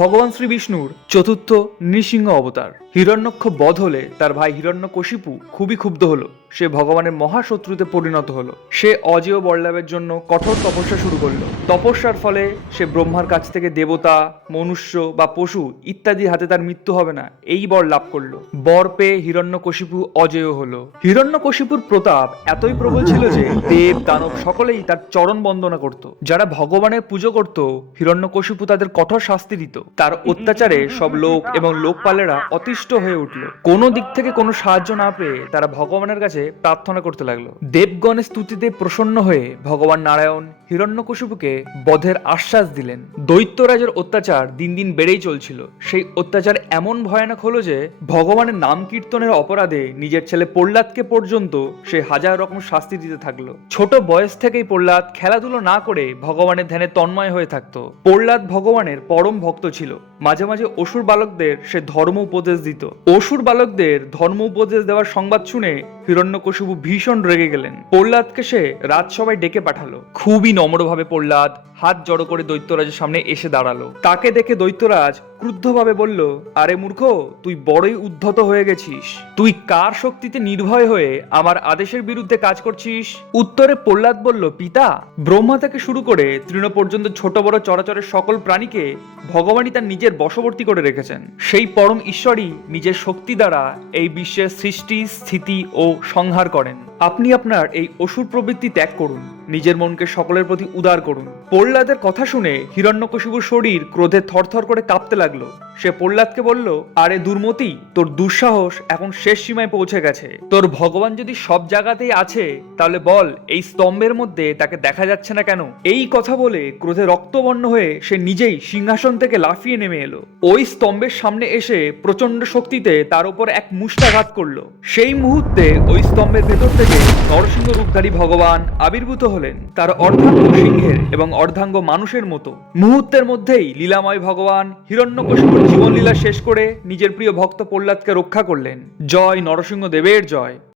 ভগবান শ্রী বিষ্ণুর চতুর্থ নৃসিংহ অবতার। হিরণ্যক্ষ বধ হলে তার ভাই হিরণ্যকশিপু খুবই ক্ষুব্ধ হলো। সে ভগবানের মহাশত্রুতে পরিণত হলো। সে অজেয় বরলাভের জন্য কঠোর তপস্যা শুরু করল। তপস্যার ফলে সে ব্রহ্মার কাছ থেকে দেবতা, মনুষ্য বা পশু ইত্যাদি হাতে তার মৃত্যু হবে না, এই বর লাভ করল। বর পেয়ে হিরণ্যকশিপু অজেয় হলো। হিরণ্যকশিপুর প্রতাপ এতই প্রবল ছিল যে দেব, দানব সকলেই তার চরণ বন্দনা করত। যারা ভগবানের পুজো করত, হিরণ্যকশিপু তাদের কঠোর শাস্তি দিত। তার অত্যাচারে সব লোক এবং লোকপালেরা অতিষ্ঠ হয়ে উঠল। কোনো দিক থেকে কোনো সাহায্য না পেয়ে তারা ভগবানের কাছে প্রার্থনা করতে লাগল। দেবগণের স্তুতিতে প্রসন্ন হয়ে ভগবান নারায়ণ হিরণ্যকশিপুকে বধের আশ্বাস দিলেন। দৈত্যরাজের অত্যাচার দিন দিন বেড়েই চলছিল। সেই অত্যাচার এমন ভয়ানক হলো যে ভগবানের নাম কীর্তনের অপরাধে নিজের ছেলে প্রহ্লাদকে পর্যন্ত সে হাজার রকম শাস্তি দিতে থাকল। ছোট বয়স থেকেই প্রহ্লাদ খেলাধুলো না করে ভগবানের ধ্যানে তন্ময় হয়ে থাকতো। প্রহ্লাদ ভগবানের পরম ভক্ত ছিল। মাঝে মাঝে অসুর বালকদের সে ধর্ম উপদেশ দিত। অসুর বালকদের ধর্ম উপদেশ দেওয়ার সংবাদ শুনে হিরণ্যকশিপু ভীষণ রেগে গেলেন। প্রহ্লাদকে সে রাজসভায় ডেকে পাঠালো। খুবই নম্রভাবে প্রহ্লাদ হাত জড়ো করে দৈত্যরাজের সামনে এসে দাঁড়াল। তাকে দেখে দৈত্যরাজ ক্রুদ্ধভাবে বলল, আরে মূর্খ, তুই বড়ই উদ্ধত হয়ে গেছিস। তুই কার শক্তিতে নির্ভয় হয়ে আমার আদেশের বিরুদ্ধে কাজ করছিস? উত্তরে প্রহ্লাদ বলল, পিতা, ব্রহ্মা থেকে শুরু করে তৃণ পর্যন্ত ছোট বড় চরাচরের সকল প্রাণীকে ভগবানই তার নিজের বশবর্তী করে রেখেছেন। সেই পরম ঈশ্বরই নিজের শক্তি দ্বারা এই বিশ্বের সৃষ্টি, স্থিতি ও সংহার করেন। আপনি আপনার এই অসুর প্রবৃত্তি ত্যাগ করুন। নিজের মনকে সকলের প্রতি উদার করুন। প্রহ্লাদের কথা শুনে হিরণ্যকশিপুর শরীর ক্রোধে থরথর করে কাঁপতে লাগল। সে প্রহ্লাদকে বলল, আরে দুর্মতি, তোর দুঃসাহস এখন শেষ সীমায় পৌঁছে গেছে। তোর ভগবান যদি সব জায়গাতেই আছে, তাহলে বল, এই স্তম্ভের মধ্যে তাকে দেখা যাচ্ছে না কেন? এই কথা বলে ক্রোধে রক্তবর্ণ হয়ে সে নিজেই সিংহাসন থেকে লাফিয়ে নেমে এলো। ওই স্তম্ভের সামনে এসে প্রচণ্ড শক্তিতে তার উপর এক মুষ্টাঘাত করল। সেই মুহূর্তে ওই স্তম্ভের ভেতর থেকে নরসিংহ রূপধারী ভগবান আবির্ভূত হলেন। তার অর্ধাঙ্গ সিংহের এবং অর্ধাঙ্গ মানুষের মতো। মুহূর্তের মধ্যেই লীলাময় ভগবান হিরণ্যকশিপুর জীবনলীলা শেষ করে নিজের প্রিয় ভক্ত প্রহ্লাদকে রক্ষা করলেন। জয় নরসিংহ দেবের জয়।